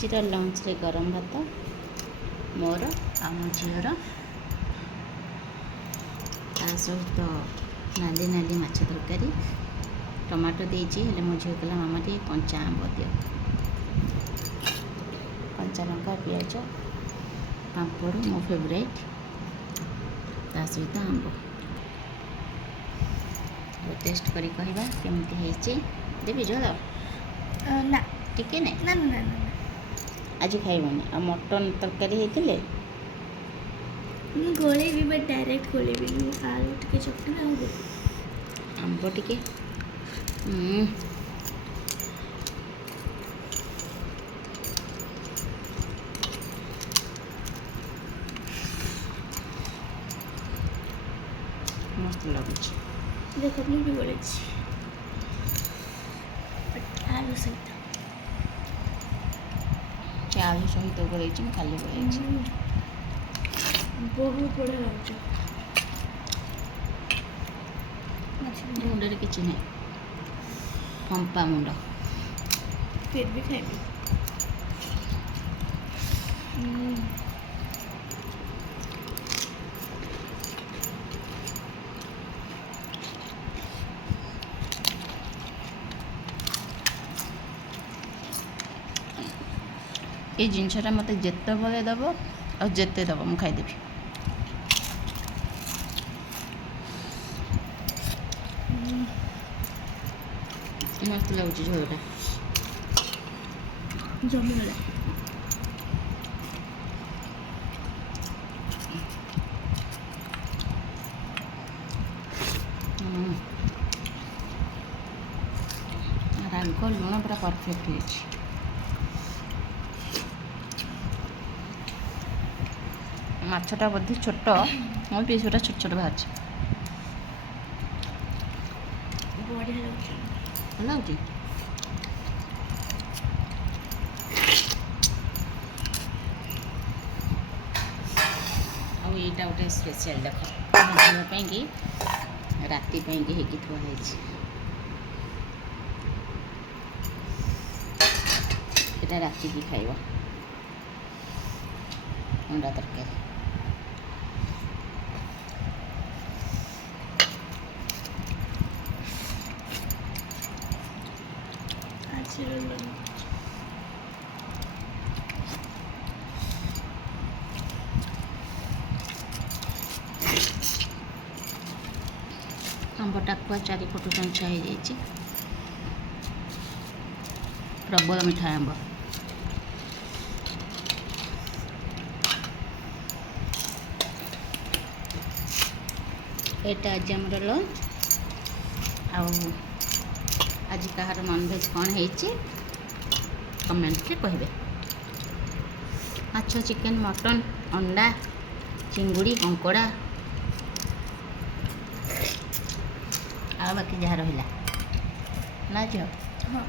ଆଜିର ଲଞ୍ଚରେ ଗରମ ଭାତ ମୋର ଆଉ ମୋ ଝିଅର, ତା ସହିତ ନାଲି ନାଲି ମାଛ ତରକାରୀ, ଟମାଟୋ ଦେଇଛି। ହେଲେ ମୋ ଝିଅ କହିଲା ମାମା ଟିକେ କଞ୍ଚା ଆମ୍ବ ଦିଅ, କଞ୍ଚା ଲଙ୍କା, ପିଆଜ, ପାମ୍ପଡ଼ ମୋ ଫେଭରାଇଟ୍, ତା ସହିତ ଆମ୍ବ। ଟେଷ୍ଟ କରି କହିବା କେମିତି ହେଇଛି। ଦେବି ଝୋଳ? ନା ଟିକେ ନାହିଁ, ନା ନା ନା ଆଜି ଖାଇବନି। ଆଉ ମଟନ୍ ତରକାରୀ ହେଇଥିଲେ ମୁଁ ଗୋଳେଇବି, ବଟ୍ ଡାଇରେକ୍ଟ ଗୋଳେଇବିନି। ଆଳୁ ଟିକେ ଚକଟିବି ଆଉ ଦେବି। ଆମ୍ବ ଟିକେ ମସ୍ତ ଲାଗୁଛି। ଦେଖ ମୁଁ ବି ଗୋଳେଇଛି, ଆଳୁ ସହିତ। ସେ ଆଳୁ ସହିତ ଗୋଳେଇଛି, ମୁଁ ଖାଲି ଗୋଳେଇଛି। ବହୁତ ବଢ଼ିଆ ଲାଗୁଛି। ମୁଣ୍ଡରେ କିଛି ନାହିଁ, ଫମ୍ପା ମୁଣ୍ଡ। ଫିର୍ ବି ଖାଇବି। এই ଜିନିଷଟା ମୋତେ ଯେତେବେଳେ ଦେବ ଆଉ ଯେତେ ଦେବ ମୁଁ ଖାଇଦେବି। ମସ୍ତ ଲାଗୁଛି ଝୋଳଟା। ଜମିଗଲା। ରାଗ ଲୁଣ ପୁରା ପରଫେକ୍ଟ ହେଇଛି। ମାଛଟା ବୋଧେ ଛୋଟ, ମୋ ପିସ୍ ଗୁଡ଼ା ଛୋଟ ଛୋଟ ବାହାରିଛି। ବଢ଼ିଆ ଲାଗୁଛି। ଭଲ ଲାଗୁଛି। ଆଉ ଏଇଟା ଗୋଟେ ସ୍ପେଶିଆଲ ଦେଖ, ମୋ ଝିଅ ପାଇଁକି ରାତି ପାଇଁକି ହେଇକି ଥୁଆ ହେଇଛି। ଏଇଟା ରାତିକି ଖାଇବ, ଅଣ୍ଡା ତରକାରୀ। ଆଜିର ଲଞ୍ଚ। ଆମ୍ବଟାକୁ ଚାରିପଟୁ କଞ୍ଚା ହେଇଯାଇଛି, ପ୍ରବଳ ମିଠା ଆମ୍ବ। ଏଇଟା ଆଜି ଆମର ଲଞ୍ଚ। ଆଉ ଆଜି କାହାର ନନଭେଜ୍ କ'ଣ ହେଇଛି କମେଣ୍ଟରେ କହିବେ। ମାଛ, ଚିକେନ୍, ମଟନ୍, ଅଣ୍ଡା, ଚିଙ୍ଗୁଡ଼ି, କଙ୍କଡ଼ା, ଆଉ ବାକି ଯାହା ରହିଲା ନା ଝିଅ? ହଁ।